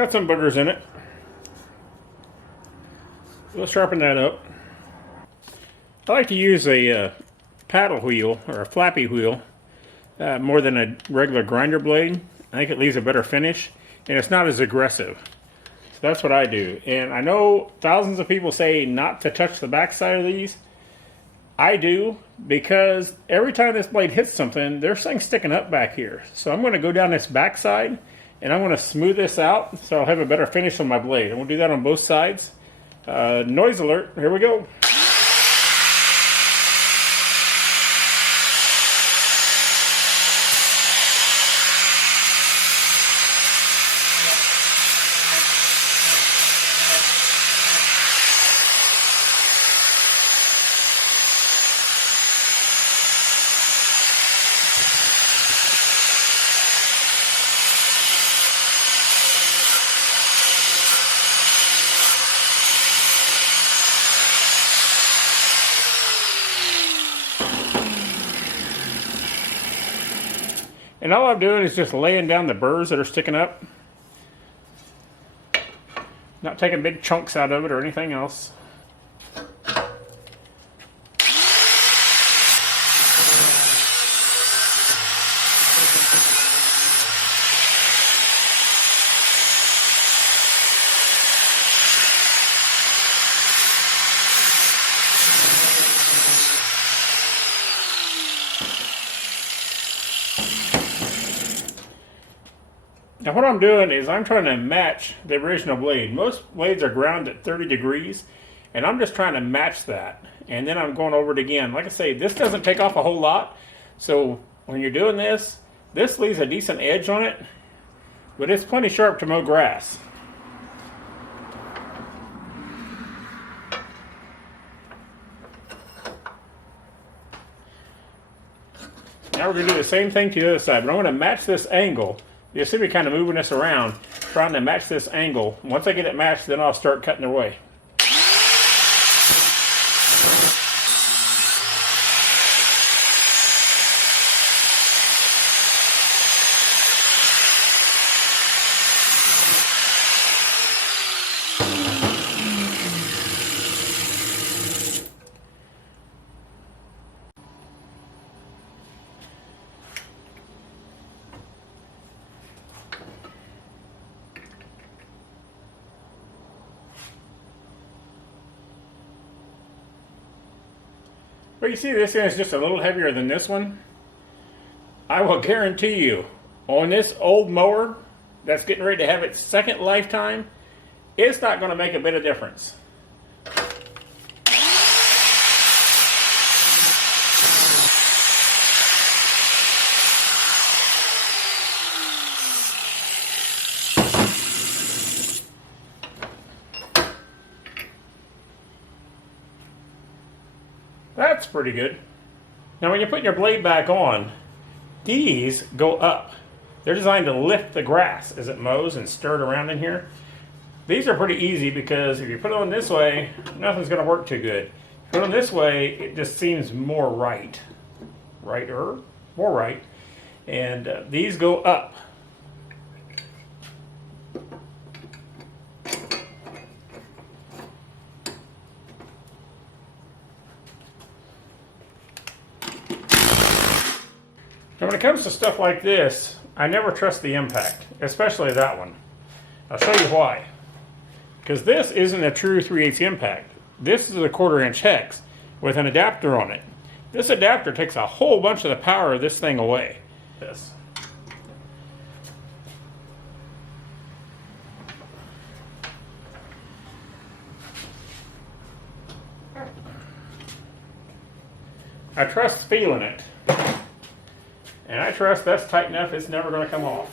got some boogers in it. We'll sharpen that up. I like to use a paddle wheel or a flappy wheel more than a regular grinder blade. I think it leaves a better finish and it's not as aggressive. So that's what I do. And I know thousands of people say not to touch the backside of these. I do, because every time this blade hits something, there's things sticking up back here. So I'm going to go down this backside and I'm going to smooth this out so I'll have a better finish on my blade. And we'll do that on both sides. Noise alert, here we go. And all I'm doing is just laying down the burrs that are sticking up. Not taking big chunks out of it or anything else. Now what I'm doing is I'm trying to match the original blade. Most blades are ground at 30 degrees, and I'm just trying to match that. And then I'm going over it again. Like I say, this doesn't take off a whole lot, so when you're doing this, this leaves a decent edge on it, but it's plenty sharp to mow grass. Now we're going to do the same thing to the other side, but I'm going to match this angle. You see me kind of moving this around, trying to match this angle. Once I get it matched, then I'll start cutting away. Well, you see this one is just a little heavier than this one. I will guarantee you, on this old mower that's getting ready to have its second lifetime, it's not going to make a bit of difference. That's pretty good. Now when you put your blade back on, these go up. They're designed to lift the grass as it mows and stir it around in here. These are pretty easy because if you put it on this way, nothing's going to work too good. If you put it on this way, it just seems more right. More right. And these go up. Now when it comes to stuff like this, I never trust the impact, especially that one. I'll show you why. Because this isn't a true 3/8 impact. This is a 1/4 inch hex with an adapter on it. This adapter takes a whole bunch of the power of this thing away. This. I trust feeling it. And I trust that's tight enough it's never going to come off.